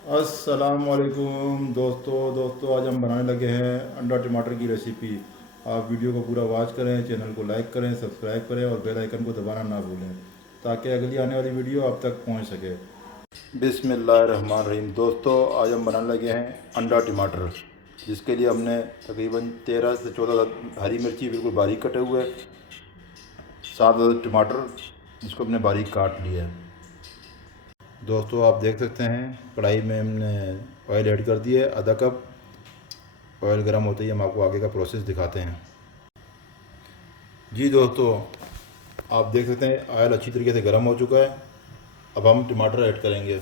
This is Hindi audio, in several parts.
अस्सलामुअलैकुम दोस्तों आज हम बनाने लगे हैं अंडा टमाटर की रेसिपी। आप वीडियो को पूरा वॉच करें, चैनल को लाइक करें, सब्सक्राइब करें और बेल आइकन को दबाना ना भूलें ताकि अगली आने वाली वीडियो आप तक पहुंच सके। बिस्मिल्लाहिर्रहमानिर्रहीम। दोस्तों आज हम बनाने लगे हैं अंडा टमाटर, जिसके लिए हमने तकरीबन 13 से 14 हरी मिर्ची बिल्कुल बारीक कटे हुए, 7 टमाटर जिसको हमने बारीक काट लिया है। दोस्तों आप देख सकते हैं कढ़ाई में हमने ऑयल ऐड कर दिया है, आधा कप। ऑयल गर्म होते ही हम आपको आगे का प्रोसेस दिखाते हैं। जी दोस्तों आप देख सकते हैं ऑयल अच्छी तरीके से गर्म हो चुका है। अब हम टमाटर ऐड करेंगे।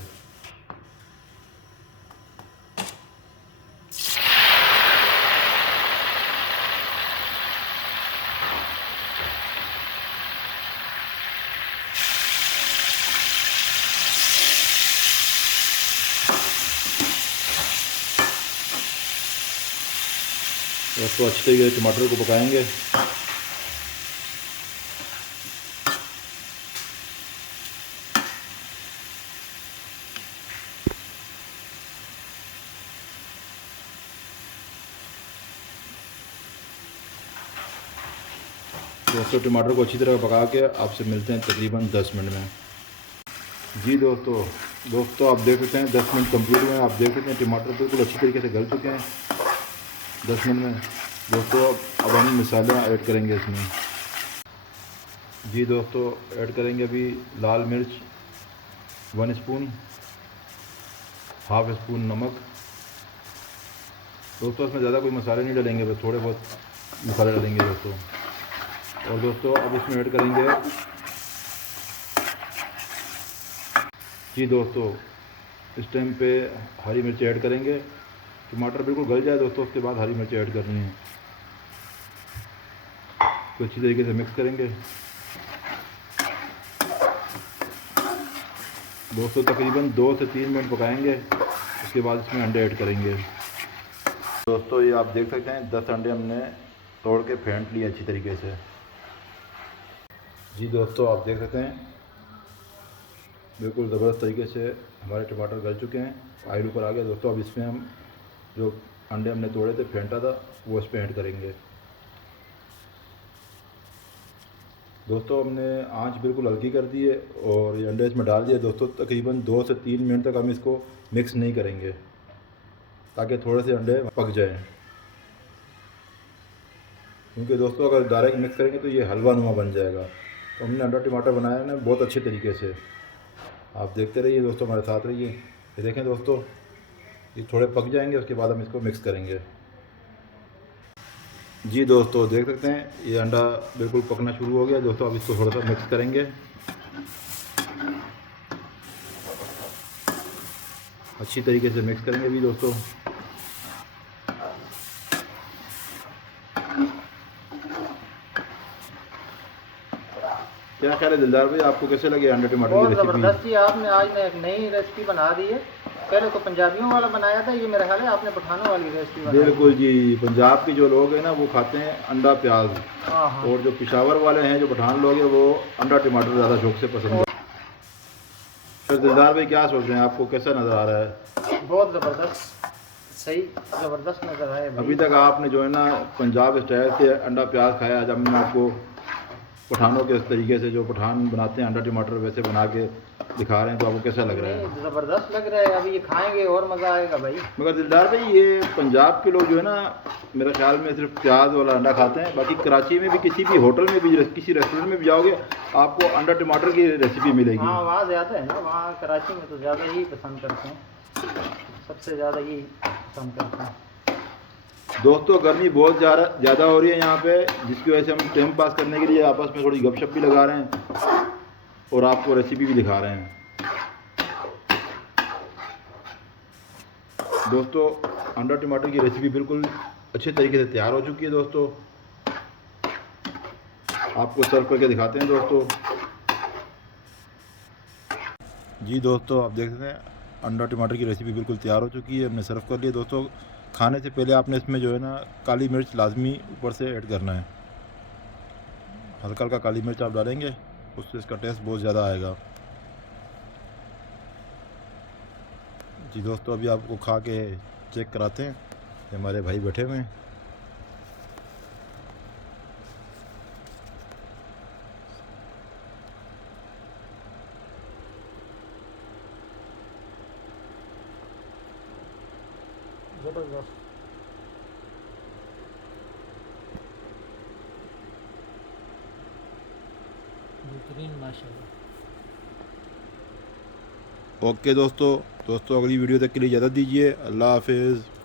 दोस्तों अच्छी तरीके से टमाटर को पकाएंगे। दोस्तों टमाटर को अच्छी तरह पका के आपसे मिलते हैं तकरीबन 10 मिनट में। जी दोस्तों आप देख सकते हैं 10 मिनट कंप्लीट हुए हैं। आप देख सकते हैं टमाटर बिल्कुल अच्छी तरीके से गल चुके हैं 10 मिनट में। दोस्तों अब हम मसाले ऐड करेंगे इसमें। जी दोस्तों ऐड करेंगे अभी लाल मिर्च 1 स्पून, हाफ स्पून नमक। दोस्तों इसमें ज़्यादा कोई मसाले नहीं डालेंगे, बस थोड़े बहुत मसाले डालेंगे दोस्तों। और दोस्तों अब इसमें ऐड करेंगे, जी दोस्तों इस टाइम पे हरी मिर्च ऐड करेंगे। टमाटर बिल्कुल गल जाए दोस्तों, उसके बाद हरी मिर्च ऐड करनी है। तो अच्छी तरीके से मिक्स करेंगे दोस्तों। तकरीबन 2 से 3 मिनट पकाएंगे, उसके बाद इसमें अंडे ऐड करेंगे। दोस्तों ये आप देख सकते हैं 10 अंडे हमने तोड़ के फेंट लिए अच्छी तरीके से। जी दोस्तों आप देख सकते हैं बिल्कुल ज़बरदस्त तरीके से हमारे टमाटर गल चुके हैं, ऑयल ऊपर आ गया। दोस्तों अब इसमें हम जो अंडे हमने तोड़े थे, फेंटा था, वो इस पर ऐड करेंगे। दोस्तों हमने आंच बिल्कुल हल्की कर दी है और ये अंडे इसमें डाल दिए। दोस्तों तकरीबन 2 से 3 मिनट तक हम इसको मिक्स नहीं करेंगे ताकि थोड़े से अंडे पक जाएं, क्योंकि दोस्तों अगर डायरेक्ट मिक्स करेंगे तो ये हलवा नुमा बन जाएगा। तो हमने अंडा टमाटर बनाया है ना बहुत अच्छे तरीके से। आप देखते रहिए दोस्तों, हमारे साथ रहिए। ये देखें दोस्तों ये थोड़े पक जाएंगे, उसके बाद हम इसको मिक्स करेंगे। जी दोस्तों देख सकते हैं ये अंडा बिल्कुल पकना शुरू हो गया। दोस्तों अब इसको थोड़ा सा मिक्स करेंगे, अच्छी तरीके से मिक्स करेंगे अभी दोस्तों। क्या ख्याल है दिलदार भाई, आपको कैसे लगे अंडा टमाटर की बहुत रेसिपी? ज़बरदस्त जी, आपने आज में एक नई रेसिपी बना दी है। पहले तो पंजाबियों वाला बनाया था, ये मेरा ख्याल है आपने पठानों वाली रेसिपी बनाई बिल्कुल है। जी, पंजाब के जो लोग हैं ना वो खाते हैं अंडा प्याज, हाँ हाँ। और जो पिशावर वाले हैं, जो पठान लोग हैं, वो अंडा टमाटर ज़्यादा शौक से पसंद और करते हैं। फिर दिलदार भाई क्या सोच रहे हैं, आपको कैसा नज़र आ रहा है? बहुत ज़बरदस्त, सही ज़बरदस्त नज़र आए अभी भाई। तक आपने जो है ना पंजाब स्टाइल से अंडा प्याज खाया, आज हमने आपको पठानों के इस तरीके से जो पठान बनाते हैं अंडा टमाटर वैसे बना के दिखा रहे हैं। तो आपको कैसा लग रहा नहीं है? ज़बरदस्त लग रहा है, अभी ये खाएंगे और मज़ा आएगा भाई। मगर दिलदार भाई ये पंजाब के लोग जो है ना मेरे ख्याल में सिर्फ प्याज वाला अंडा खाते हैं। बाकी कराची में भी किसी भी होटल में भी किसी रेस्टोरेंट में भी जाओगे आपको अंडा टमाटर की रेसिपी मिलेगी। हाँ वहाँ ज़्यादा है ना, वहाँ कराची में तो ज़्यादा ही पसंद करते हैं, सबसे ज़्यादा यही पसंद करते हैं। दोस्तों गर्मी बहुत ज़्यादा हो रही है यहाँ पे, जिसकी वजह से हम टाइम पास करने के लिए आपस में थोड़ी गपशप भी लगा रहे हैं और आपको रेसिपी भी दिखा रहे हैं। दोस्तों अंडा टमाटर की रेसिपी बिल्कुल अच्छे तरीके से तैयार हो चुकी है। दोस्तों आपको सर्व करके दिखाते हैं दोस्तों। जी दोस्तों आप देख सकते हैं अंडा टमाटर की रेसिपी बिल्कुल तैयार हो चुकी है, हमने सर्व कर लिया। दोस्तों खाने से पहले आपने इसमें जो है ना काली मिर्च लाजमी ऊपर से ऐड करना है। हल्का हल्का काली मिर्च आप डालेंगे, उससे इसका टेस्ट बहुत ज़्यादा आएगा। जी दोस्तों, अभी आपको खा के चेक कराते हैं। ये हमारे भाई बैठे हुए हैं। जबरदस्त। बेहतरीन माशाल्लाह। ओके दोस्तों, अगली वीडियो तक के लिए इजाज़त दीजिए। अल्लाह हाफिज़।